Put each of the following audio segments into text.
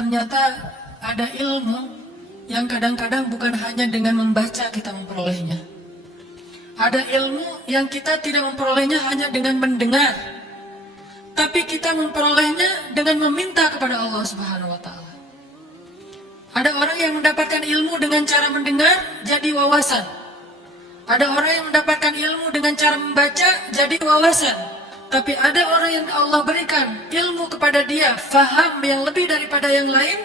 ternyata ada ilmu yang kadang-kadang bukan hanya dengan membaca kita memperolehnya. Ada ilmu yang kita tidak memperolehnya hanya dengan mendengar, tapi kita memperolehnya dengan meminta kepada Allah Subhanahu wa Ta'ala. Ada orang yang mendapatkan ilmu dengan cara mendengar, jadi wawasan. Ada orang yang mendapatkan ilmu dengan cara membaca, jadi wawasan. Tapi ada orang yang Allah berikan ilmu kepada dia, faham yang lebih daripada yang lain,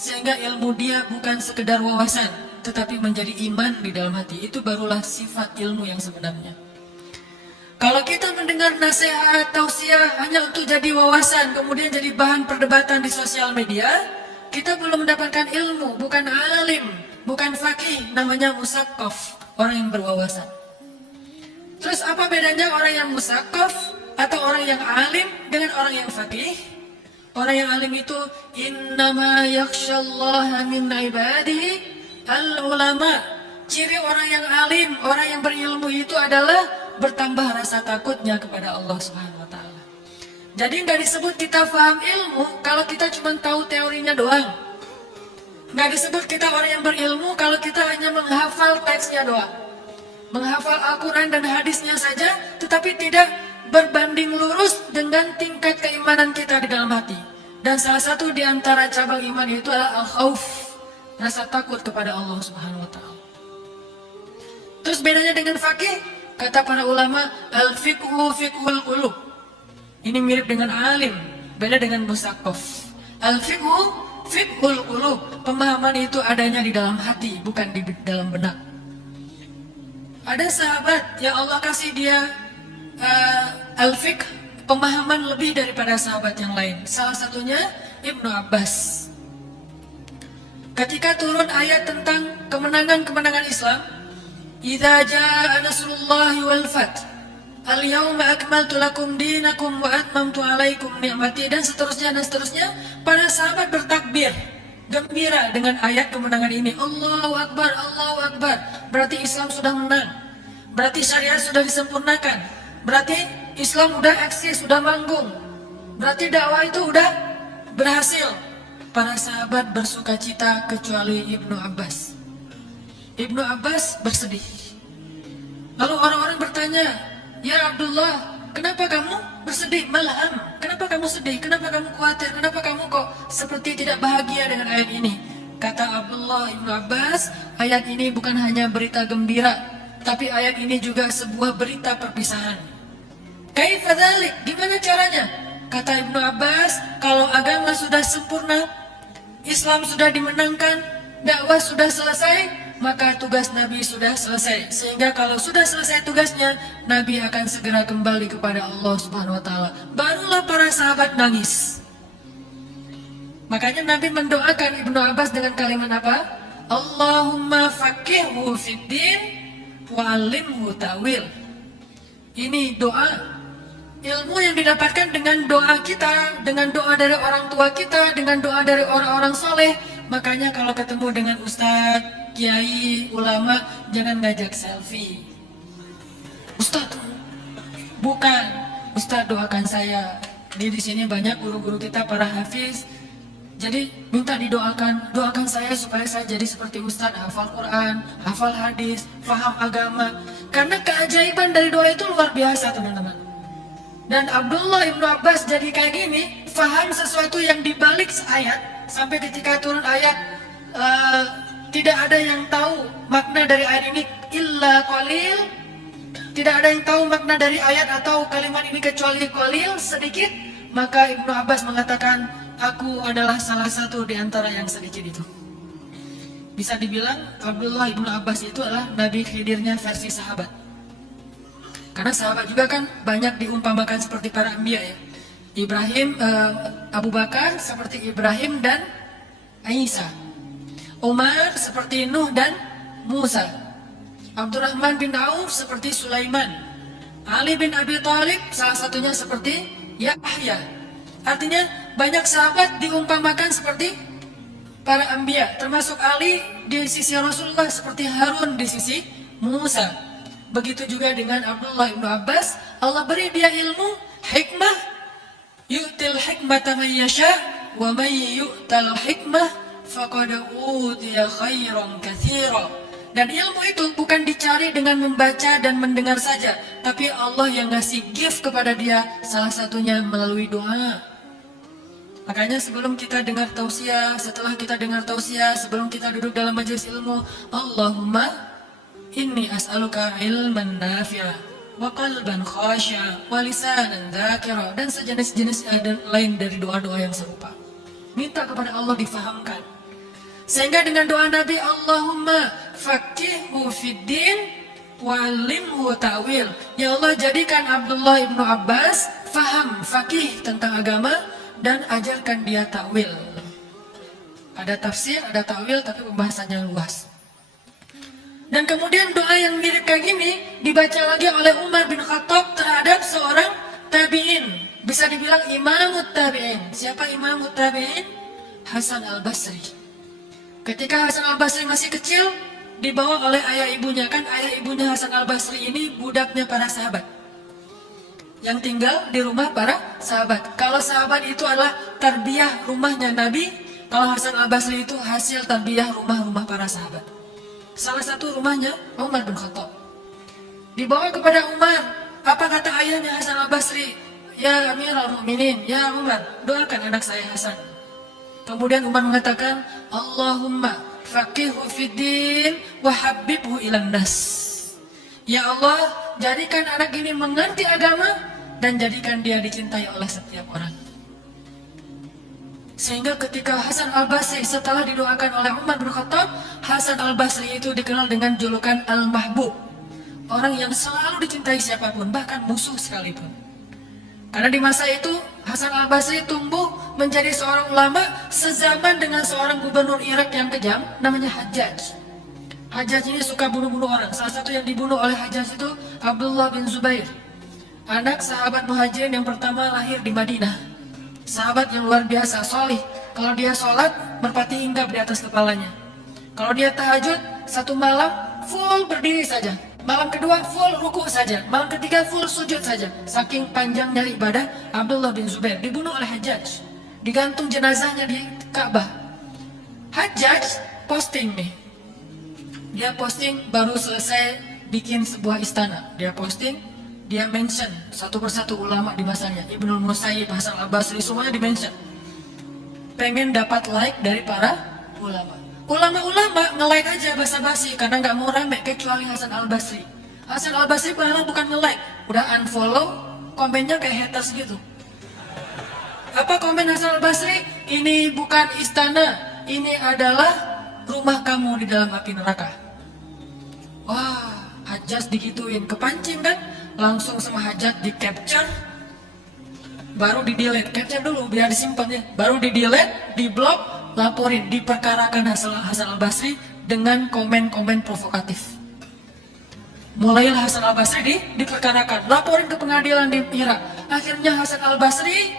sehingga ilmu dia bukan sekedar wawasan, tetapi menjadi iman di dalam hati. Itu barulah sifat ilmu yang sebenarnya. Kalau kita mendengar nasihat, tausiah hanya untuk jadi wawasan, kemudian jadi bahan perdebatan di sosial media, kita belum mendapatkan ilmu, bukan alim, bukan faqih, namanya musaqqaf, orang yang berwawasan. Terus apa bedanya orang yang musaqqaf atau orang yang alim dengan orang yang faqih? Orang yang alim itu innama yakhsyallaha min ibadihi al-ulama. Ciri orang yang alim, orang yang berilmu itu adalah bertambah rasa takutnya kepada Allah Subhanahu wa Ta'ala. Jadi nggak disebut kita paham ilmu kalau kita cuma tahu teorinya doang. Nggak disebut kita orang yang berilmu kalau kita hanya menghafal teksnya doang, menghafal Al-Quran dan hadisnya saja, tetapi tidak berbanding lurus dengan tingkat keimanan kita di dalam hati. Dan salah satu di antara cabang iman itu adalah al-khauf, rasa takut kepada Allah Subhanahu wa Ta'ala. Terus bedanya dengan faqih, kata para ulama, al-fiqhu fiqhul qulub. Ini mirip dengan alim, beda dengan musaqqaf. Al-fiqhu fiqhul qulub, pemahaman itu adanya di dalam hati, bukan di dalam benak. Ada sahabat yang Allah kasih dia al-fiqh, pemahaman lebih daripada sahabat yang lain. Salah satunya Ibnu Abbas. Ketika turun ayat tentang kemenangan-kemenangan Islam, idza jaa nasrullahi wal fath, al-yawma akmaltu lakum dinakum wa atmamtu alaikum ni'mati, dan seterusnya, para sahabat bertakbir, gembira dengan ayat kemenangan ini. Allahu Akbar, Allahu Akbar. Berarti Islam sudah menang. Berarti syariat sudah disempurnakan. Berarti Islam udah eksis, sudah manggung. Berarti dakwah itu udah berhasil. Para sahabat bersuka cita kecuali Ibnu Abbas. Ibnu Abbas bersedih. Lalu orang-orang bertanya, ya Abdullah, kenapa kamu bersedih? Malham, kenapa kamu sedih? Kenapa kamu khawatir? Kenapa kamu kok seperti tidak bahagia dengan ayat ini? Kata Abdullah Ibnu Abbas, ayat ini bukan hanya berita gembira, tapi ayat ini juga sebuah berita perpisahan. Kaifa dzalik? Gimana caranya? Kata Ibnu Abbas, kalau agama sudah sempurna, Islam sudah dimenangkan, dakwah sudah selesai, maka tugas Nabi sudah selesai. Sehingga kalau sudah selesai tugasnya, Nabi akan segera kembali kepada Allah Subhanahu wa Ta'ala. Barulah para sahabat nangis. Makanya Nabi mendoakan Ibnu Abbas dengan kalimat apa? Allahumma faqihhu fiddin wa 'allimhu ta'wil. Ini doa, ilmu yang didapatkan dengan doa kita, dengan doa dari orang tua kita, dengan doa dari orang-orang soleh. Makanya kalau ketemu dengan ustadz, kiai, ulama, jangan ngajak selfie. Ustadz, bukan. Ustadz doakan saya. Di sini banyak guru-guru kita para hafiz. Jadi minta didoakan, doakan saya supaya saya jadi seperti ustadz, hafal Quran, hafal hadis, faham agama. Karena keajaiban dari doa itu luar biasa, teman-teman. Dan Abdullah Ibnu Abbas jadi kayak gini, faham sesuatu yang dibalik ayat, sampai ketika turun ayat, tidak ada yang tahu makna dari ayat ini illa qalil. Tidak ada yang tahu makna dari ayat atau kalimat ini kecuali qalil, sedikit. Maka Ibnu Abbas mengatakan, aku adalah salah satu di antara yang sedikit itu. Bisa dibilang Abdullah Ibnu Abbas itu adalah Nabi Khidirnya versi sahabat. Karena sahabat juga kan banyak diumpamakan seperti para anbiya ya. Ibrahim, Abu Bakar seperti Ibrahim dan Isa. Umar seperti Nuh dan Musa. Abdurrahman bin Auf seperti Sulaiman. Ali bin Abi Thalib salah satunya seperti Yahya. Artinya banyak sahabat diumpamakan seperti para anbiya, termasuk Ali di sisi Rasulullah seperti Harun di sisi Musa. Begitu juga dengan Abdullah Ibnu Abbas, Allah beri dia ilmu, hikmah, yu'til hikmata man yasha, wa may yu'tal hikmah faqad utiya khairan katsira. Dan ilmu itu bukan dicari dengan membaca dan mendengar saja, tapi Allah yang ngasih gift kepada dia, salah satunya melalui doa. Makanya sebelum kita dengar tausiah, setelah kita dengar tausiah, sebelum kita duduk dalam majelis ilmu, Allahumma inni as'aluka ilman nafi'a wa qalban khashi'a wa lisanan dzakira, dan sejenis-jenis lain dari doa-doa yang serupa. Minta kepada Allah difahamkan. Sehingga dengan doa Nabi, Allahumma faqihhu fid din wa'allimhu ta'wil. Ya Allah, jadikan Abdullah ibnu Abbas faham, faqih tentang agama, dan ajarkan dia ta'wil. Ada tafsir, ada ta'wil, tapi pembahasannya luas. Dan kemudian doa yang mirip kayak gini dibaca lagi oleh Umar bin Khattab terhadap seorang tabi'in. Bisa dibilang imamut tabi'in. Siapa imamut tabi'in? Hasan al-Basri. Ketika Hasan al-Basri masih kecil, dibawa oleh ayah ibunya. Kan ayah ibunya Hasan al-Basri ini budaknya para sahabat yang tinggal di rumah para sahabat. Kalau sahabat itu adalah tarbiyah rumahnya Nabi, kalau Hasan al-Basri itu hasil tarbiyah rumah-rumah para sahabat. Salah satu rumahnya Umar bin Khattab. Dibawa kepada Umar. Apa kata ayahnya Hasan al-Basri? Ya Amirul Mukminin, ya Umar, doakan anak saya Hasan. Kemudian Umar mengatakan, Allahumma faqihhu fid din wa habbibhu ilan nas. Ya Allah, jadikan anak ini mengerti agama dan jadikan dia dicintai oleh setiap orang. Sehingga ketika Hasan al-Basri setelah didoakan oleh Umar bin Khattab, Hasan al-Basri itu dikenal dengan julukan Al-Mahbub. Orang yang selalu dicintai siapapun, bahkan musuh sekalipun. Karena di masa itu Hasan al-Basri tumbuh menjadi seorang ulama sezaman dengan seorang gubernur Irak yang kejam namanya Hajjaj. Hajjaj ini suka bunuh-bunuh orang. Salah satu yang dibunuh oleh Hajjaj itu Abdullah bin Zubair, anak sahabat Muhajirin yang pertama lahir di Madinah. Sahabat yang luar biasa, solih. Kalau dia sholat, merpati hinggap di atas kepalanya. Kalau dia tahajud, satu malam full berdiri saja. Malam kedua full ruku saja. Malam ketiga full sujud saja. Saking panjangnya ibadah Abdullah bin Zubair. Dibunuh oleh Hajjaj. Digantung jenazahnya di Ka'bah. Hajjaj posting nih. Dia posting baru selesai bikin sebuah istana. Dia posting, dia mention satu persatu ulama di masanya. Ibnul Musayyib, Hasan al-Basri, semuanya di mention. Pengen dapat like dari para ulama. Ulama-ulama nge-like aja basa-basi karena nggak mau rame kecuali Hasan al-Basri. Hasan al-Basri padahal bukan nge-like, udah unfollow, komennya kayak haters gitu. Apa komen Hasan al-Basri? Ini bukan istana, ini adalah rumah kamu di dalam api neraka. Wah, Hajjaj digituin, kepancing kan? Langsung sama Hajjaj di capture, baru di delete. Capture dulu biar disimpan ya. Baru di delete, di blok, laporin, diperkarakan Hasan al-Basri dengan komen-komen provokatif. Mulailah Hasan al-Basri diperkarakan, laporin ke pengadilan di Irak. Akhirnya Hasan al-Basri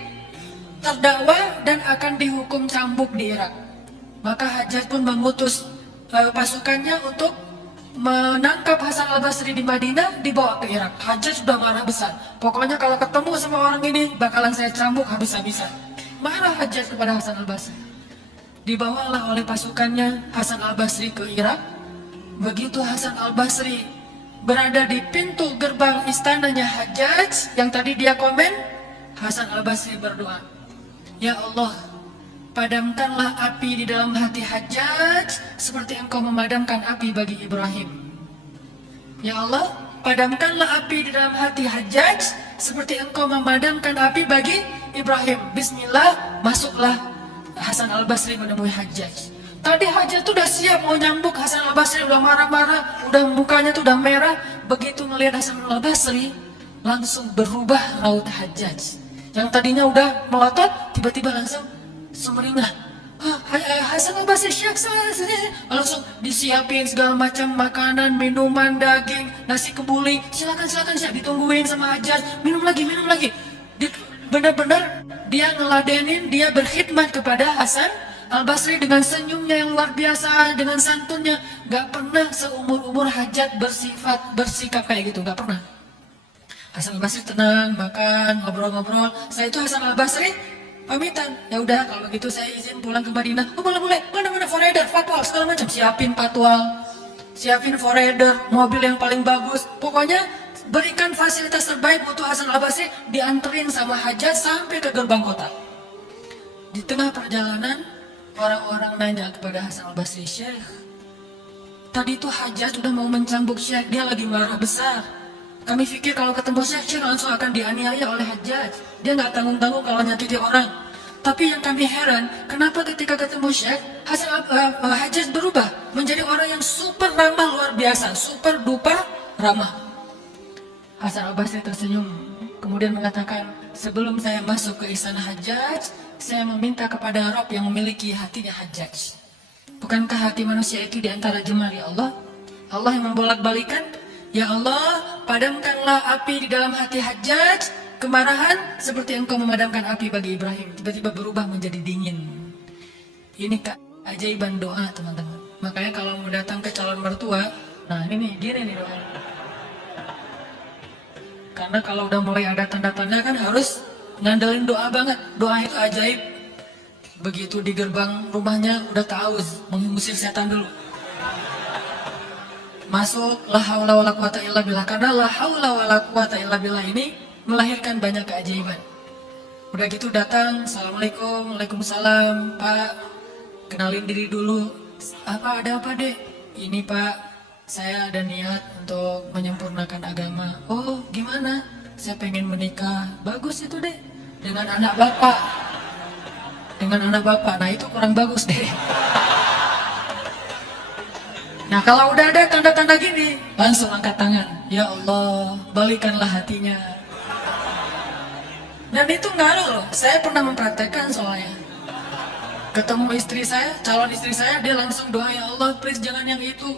terdakwa dan akan dihukum cambuk di Irak. Maka Hajjaj pun mengutus pasukannya untuk menangkap Hasan al-Basri di Madinah, dibawa ke Irak. Hajjaj sudah marah besar. Pokoknya kalau ketemu sama orang ini bakalan saya cambuk habis-habisan. Marah Hajjaj kepada Hasan al-Basri. Dibawalah oleh pasukannya Hasan al-Basri ke Irak. Begitu Hasan al-Basri berada di pintu gerbang istananya Hajjaj yang tadi dia komen, Hasan al-Basri berdoa, Ya Allah, padamkanlah api di dalam hati Hajjaj seperti engkau memadamkan api bagi Ibrahim. Ya Allah, padamkanlah api di dalam hati Hajjaj seperti engkau memadamkan api bagi Ibrahim. Bismillah, masuklah Hasan al-Basri menemui Hajjaj. Tadi Hajjaj tuh udah siap mau nyambuk Hasan al-Basri, udah marah-marah, udah mukanya tuh udah merah. Begitu ngelihat Hasan al-Basri, langsung berubah raut Hajjaj. Yang tadinya udah melotot, tiba-tiba langsung sumringah. Hasan al-Basri syak, langsung disiapin segala macam makanan, minuman, daging, nasi kebuli. Silakan, ditungguin sama Hajjaj. Minum lagi. Benar-benar dia ngeladenin, dia berkhidmat kepada Hasan al-Basri dengan senyumnya yang luar biasa, dengan santunnya. Gak pernah seumur-umur Hajjaj bersikap kayak gitu, gak pernah. Hasan al-Basri tenang, makan, ngobrol-ngobrol. Setelah itu Hasan al-Basri pamitan. Ya udah kalau begitu saya izin pulang ke Madinah. Oh boleh, mana forerder, fatwa segala macam. Siapin patwal, siapin forerder, mobil yang paling bagus. Pokoknya berikan fasilitas terbaik untuk Hasan al-Basri, dianterin sama Hajjaj sampai ke gerbang kota. Di tengah perjalanan, orang-orang nanya kepada Hasan al-Basri, Syekh, tadi itu Hajjaj sudah mau mencambuk Syekh, dia lagi marah besar. Kami pikir kalau ketemu Syekh langsung akan dianiaya oleh Hajjaj. Dia nggak tanggung-tanggung kalau nyakiti orang. Tapi yang kami heran, kenapa ketika ketemu Syekh, Hajjaj berubah menjadi orang yang super ramah luar biasa, super duper ramah. Hasan al-Basri tersenyum, kemudian mengatakan, sebelum saya masuk ke istana Hajjaj, saya meminta kepada Rabb yang memiliki hatinya Hajjaj. Bukankah hati manusia itu diantara jemari Allah? Allah yang membolak-balikan. Ya Allah, padamkanlah api di dalam hati Hajjaj, kemarahan seperti engkau memadamkan api bagi Ibrahim, tiba-tiba berubah menjadi dingin. Ini keajaiban doa, teman-teman. Makanya kalau mau datang ke calon mertua, nah ini nih, gini nih doa. Karena kalau udah mulai ada tanda-tanda kan harus ngandelin doa banget. Doa itu ajaib. Begitu di gerbang rumahnya udah tahu mengusir setan dulu. Masuk la haula wala quwata illa billah, karena la haula wala quwata illa billah ini melahirkan banyak keajaiban. Udah gitu datang, assalamualaikum, waalaikumsalam, Pak, kenalin diri dulu. Ada apa dek? Ini Pak, saya ada niat untuk menyempurnakan agama. Oh gimana? Saya pengen menikah. Bagus itu dek, dengan anak bapak. Dengan anak bapak, nah itu kurang bagus deh. Nah kalau udah ada tanda-tanda gini, langsung angkat tangan. Ya Allah, balikanlah hatinya. Dan itu ngaruh loh, saya pernah mempraktekkan soalnya. Ketemu istri saya, calon istri saya, dia langsung doa, ya Allah please jangan yang itu.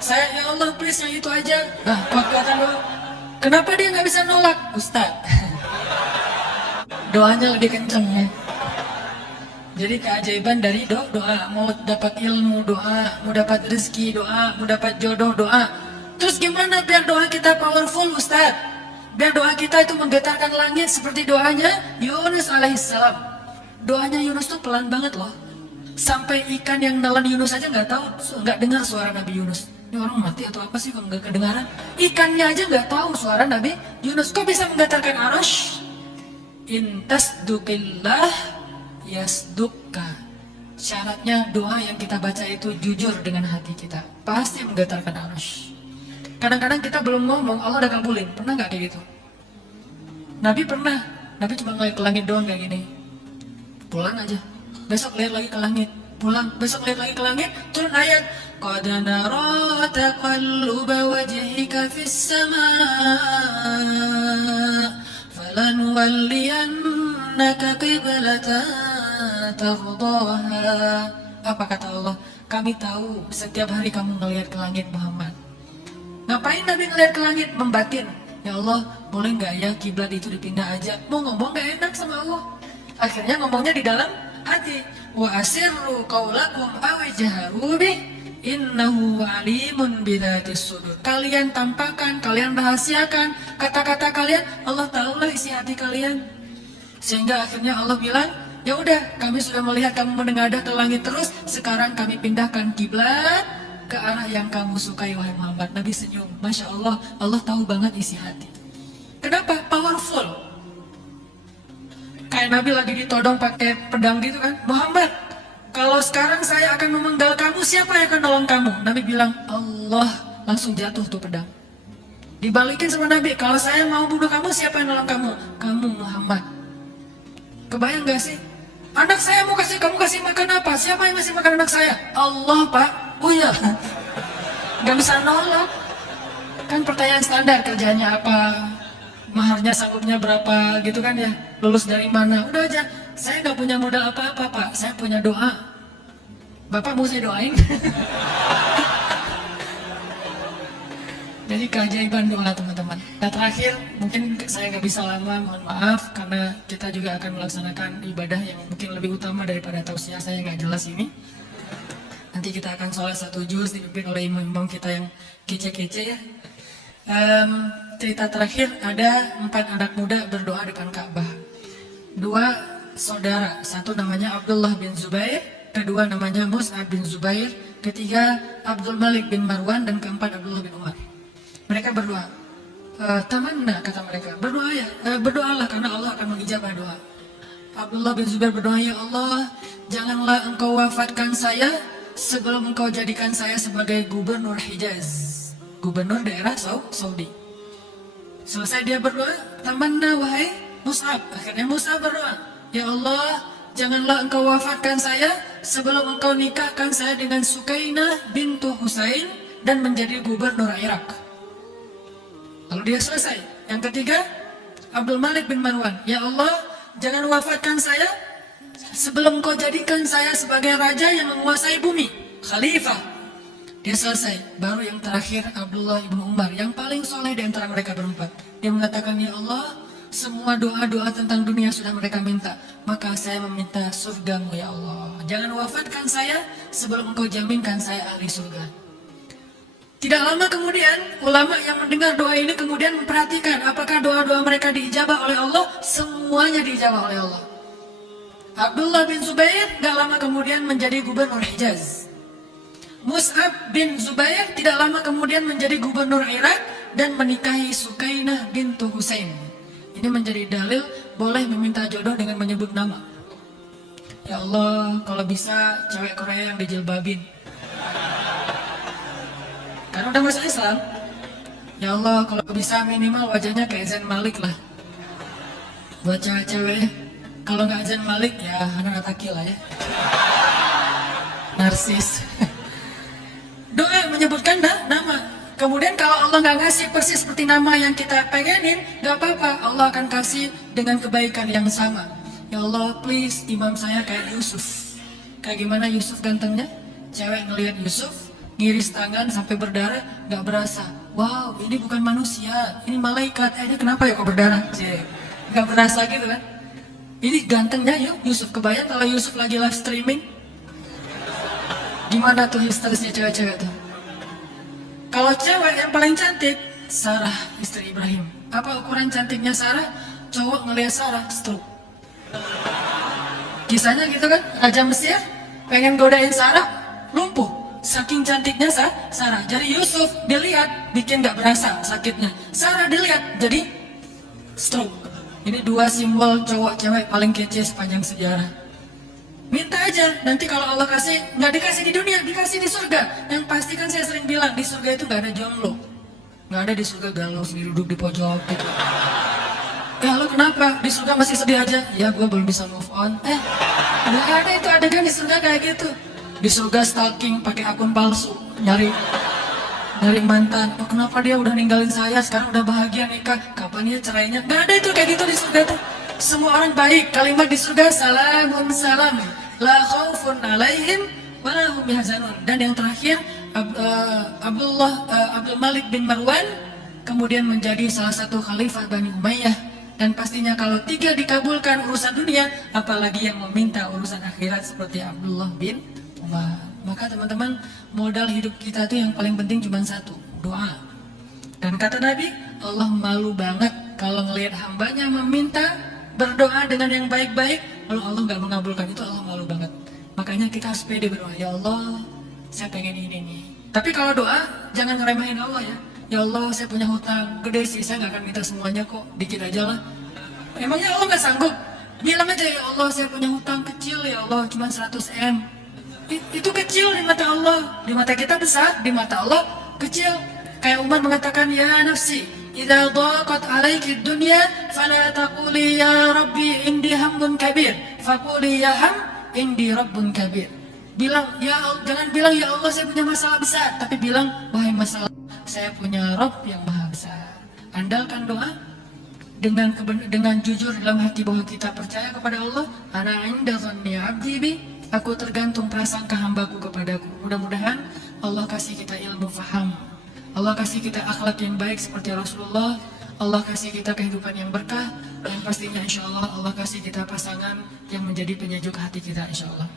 Saya, ya Allah please yang itu aja. Nah, kata doa, kenapa dia nggak bisa nolak? Ustaz, doanya lebih kenceng ya. Jadi keajaiban dari doa, mau dapat ilmu doa, mau dapat rezeki doa, mau dapat jodoh doa. Terus gimana biar doa kita powerful Ustaz? Biar doa kita itu menggetarkan langit seperti doanya Yunus alaihissalam. Doanya Yunus tuh pelan banget loh. Sampai ikan yang nelan Yunus aja nggak tahu, nggak dengar suara Nabi Yunus. Ini orang mati atau apa sih kalau nggak kedengaran? Ikannya aja nggak tahu suara Nabi Yunus. Kok bisa menggetarkan arasy? Intasdukillah yasdukka. Syaratnya doa yang kita baca itu jujur dengan hati kita, pasti menggetarkan arasy. Kadang-kadang kita belum ngomong Allah udah kabulin. Pernah nggak kayak gitu? Nabi pernah. Nabi cuma ngeliat ke langit doang kayak gini, pulang aja. Besok lihat lagi ke langit, pulang. Besok lihat lagi ke langit, turun ayat qad nara taqalluba wajhika fis samaa falanuwalliyannaka qiblatan tardaha. Apa kata Allah? Kami tahu setiap hari kamu ngelihat ke langit Muhammad. Ngapain Nabi ngelihat ke langit? Membatin. Ya Allah, boleh nggak ya kiblat itu dipindah aja? Mau ngomong nggak enak sama Allah. Akhirnya ngomongnya di dalam hati. Wa asirru qaulakum aw jaharu bih innahu alimun bidzatis sudur. Kalian tampakkan, kalian rahasiakan kata-kata kalian, Allah tahulah isi hati kalian. Sehingga akhirnya Allah bilang, ya udah, kami sudah melihat kamu menengadah ke langit terus, sekarang kami pindahkan kiblat ke arah yang kamu sukai wahai Muhammad. Nabi senyum, Masya Allah, Allah tahu banget isi hati. Kenapa? Powerful. Kayak Nabi lagi ditodong pakai pedang gitu kan, Muhammad, kalau sekarang saya akan memenggal kamu, siapa yang akan nolong kamu? Nabi bilang, Allah. Langsung jatuh tuh pedang. Dibalikin sama Nabi, kalau saya mau bunuh kamu, siapa yang nolong kamu? Kamu Muhammad. Kebayang gak sih? Anak saya mau kamu kasih makan apa? Siapa yang ngasih makan anak saya? Allah Pak. Oh ya, gak bisa nolak. Kan pertanyaan standar, kerjanya apa, maharnya sanggupnya berapa gitu kan ya, lulus dari mana. Udah aja, saya gak punya modal apa-apa Pak, saya punya doa. Bapak mau saya doain? Jadi keajaiban doa teman-teman. Dan terakhir, mungkin saya nggak bisa lama, mohon maaf, karena kita juga akan melaksanakan ibadah yang mungkin lebih utama daripada tausiah saya nggak jelas ini. Nanti kita akan sholat 1 juz dipimpin oleh imam-imam kita yang kece-kece ya. Cerita terakhir, ada 4 anak muda berdoa depan Ka'bah. dua saudara, satu namanya Abdullah bin Zubair, kedua namanya Mus'ab bin Zubair, ketiga Abdul Malik bin Marwan, dan keempat Abdullah bin Umar. Mereka berdoa. Tamanna, kata mereka, berdoa ya, berdoalah karena Allah akan mengijabah doa. Abdullah bin Zubair berdoa, ya Allah, janganlah engkau wafatkan saya sebelum engkau jadikan saya sebagai gubernur Hijaz, gubernur daerah Saudi. Selesai dia berdoa, tamanna wahai Mus'ab. Akhirnya Mus'ab berdoa, ya Allah, janganlah engkau wafatkan saya sebelum engkau nikahkan saya dengan Sukainah bintu Husain dan menjadi gubernur Irak. Lalu dia selesai. Yang ketiga, Abdul Malik bin Marwan, ya Allah, jangan wafatkan saya sebelum engkau jadikan saya sebagai raja yang menguasai bumi, khalifah. Dia selesai. Baru yang terakhir Abdullah bin Umar, yang paling soleh di antara mereka berempat. Dia mengatakan, ya Allah, semua doa-doa tentang dunia sudah mereka minta, maka saya meminta surgamu ya Allah. Jangan wafatkan saya sebelum engkau jaminkan saya ahli surga. Tidak lama kemudian, ulama yang mendengar doa ini kemudian memperhatikan apakah doa-doa mereka diijabah oleh Allah. Semuanya diijabah oleh Allah. Abdullah bin Zubair gak lama kemudian menjadi gubernur Hijaz. Mus'ab bin Zubair tidak lama kemudian menjadi gubernur Irak dan menikahi Sukainah bintu Husain. Ini menjadi dalil boleh meminta jodoh dengan menyebut nama. Ya Allah, kalau bisa cewek Korea yang dijilbabin, karena udah masuk Islam. Ya Allah, kalau bisa minimal wajahnya kayak Zain Malik lah. Buat cewek-cewek, kalau nggak Zain Malik ya Hana Nataki lah ya. Narsis. Doa menyebutkan nama. Kemudian kalau Allah nggak ngasih persis seperti nama yang kita pengenin, nggak apa-apa. Allah akan kasih dengan kebaikan yang sama. Ya Allah, please imam saya kayak Yusuf. Kayak gimana Yusuf gantengnya? Cewek ngelihat Yusuf, ngiris tangan sampai berdarah, nggak berasa. Wow, ini bukan manusia, ini malaikat. Ini kenapa ya kok berdarah? Nggak berasa gitu kan? Ini gantengnya yuk Yusuf. Kebayang kalau Yusuf lagi live streaming? Gimana tuh histerisnya cewek-cewek tuh? Kalau cewek yang paling cantik, Sarah istri Ibrahim. Apa ukuran cantiknya Sarah? Cowok ngelihat Sarah, stroke. Kisahnya gitu kan? Raja Mesir pengen godain Sarah, lumpuh. Saking cantiknya Sarah. Jadi Yusuf dilihat, bikin gak berasa sakitnya. Sarah dilihat, jadi stroke. Ini dua simbol cowok cewek paling kece sepanjang sejarah. Minta aja, nanti kalau Allah kasih, nggak dikasih di dunia, dikasih di surga. Yang pasti kan saya sering bilang, di surga itu nggak ada jomblo. Nggak ada di surga galau sendiri duduk di pojok gitu. Ya lo kenapa? Di surga masih sedih aja? Ya gue belum bisa move on. Nggak ada itu adegan di surga kayak gitu. Di surga stalking pakai akun palsu, nyari mantan. Oh kenapa dia udah ninggalin saya, sekarang udah bahagia nikah, kapan dia cerainya? Nggak ada itu kayak gitu di surga tuh. Semua orang baik, kalimat di surga salamun salam, la khaufun alaihim wa la hum yahzanun. Dan yang terakhir Abdul Malik bin Marwan kemudian menjadi salah satu khalifah Bani Umayyah. Dan pastinya kalau tiga dikabulkan urusan dunia, apalagi yang meminta urusan akhirat seperti Abdullah bin Umar. Maka teman-teman, modal hidup kita tuh yang paling penting cuma satu, doa. Dan kata Nabi, Allah malu banget kalau ngelihat hambanya meminta, berdoa dengan yang baik-baik, lalu Allah nggak mengabulkan. Itu Allah malu banget. Makanya kita harus pede berdoa, ya Allah, saya pengen ini nih. Tapi kalau doa, jangan ngeremehin Allah ya. Ya Allah, saya punya hutang gede sih, saya nggak akan minta semuanya kok, dikit aja lah. Emangnya Allah nggak sanggup? Bilang aja, ya Allah, saya punya hutang kecil ya Allah, cuma 100 M. Itu kecil di mata Allah. Di mata kita besar, di mata Allah kecil. Kayak Umar mengatakan, ya nafsi, idza dhaqat alaiki dunya fala taquli ya rabbi indi hamdun kabir, faquli ya ham indi rabbun kabir. Bilang jangan bilang ya Allah saya punya masalah besar, tapi bilang wahai masalah saya punya Rabb yang maha besar. Andalkan doa dengan jujur dalam hati bahwa kita percaya kepada Allah. Ana inda dhanni 'abdi bi, aku tergantung prasangka hambaku kepadaku. Mudah-mudahan Allah kasih kita ilmu faham, Allah kasih kita akhlak yang baik seperti Rasulullah, Allah kasih kita kehidupan yang berkah, dan pastinya insya Allah Allah kasih kita pasangan yang menjadi penyejuk hati kita insya Allah.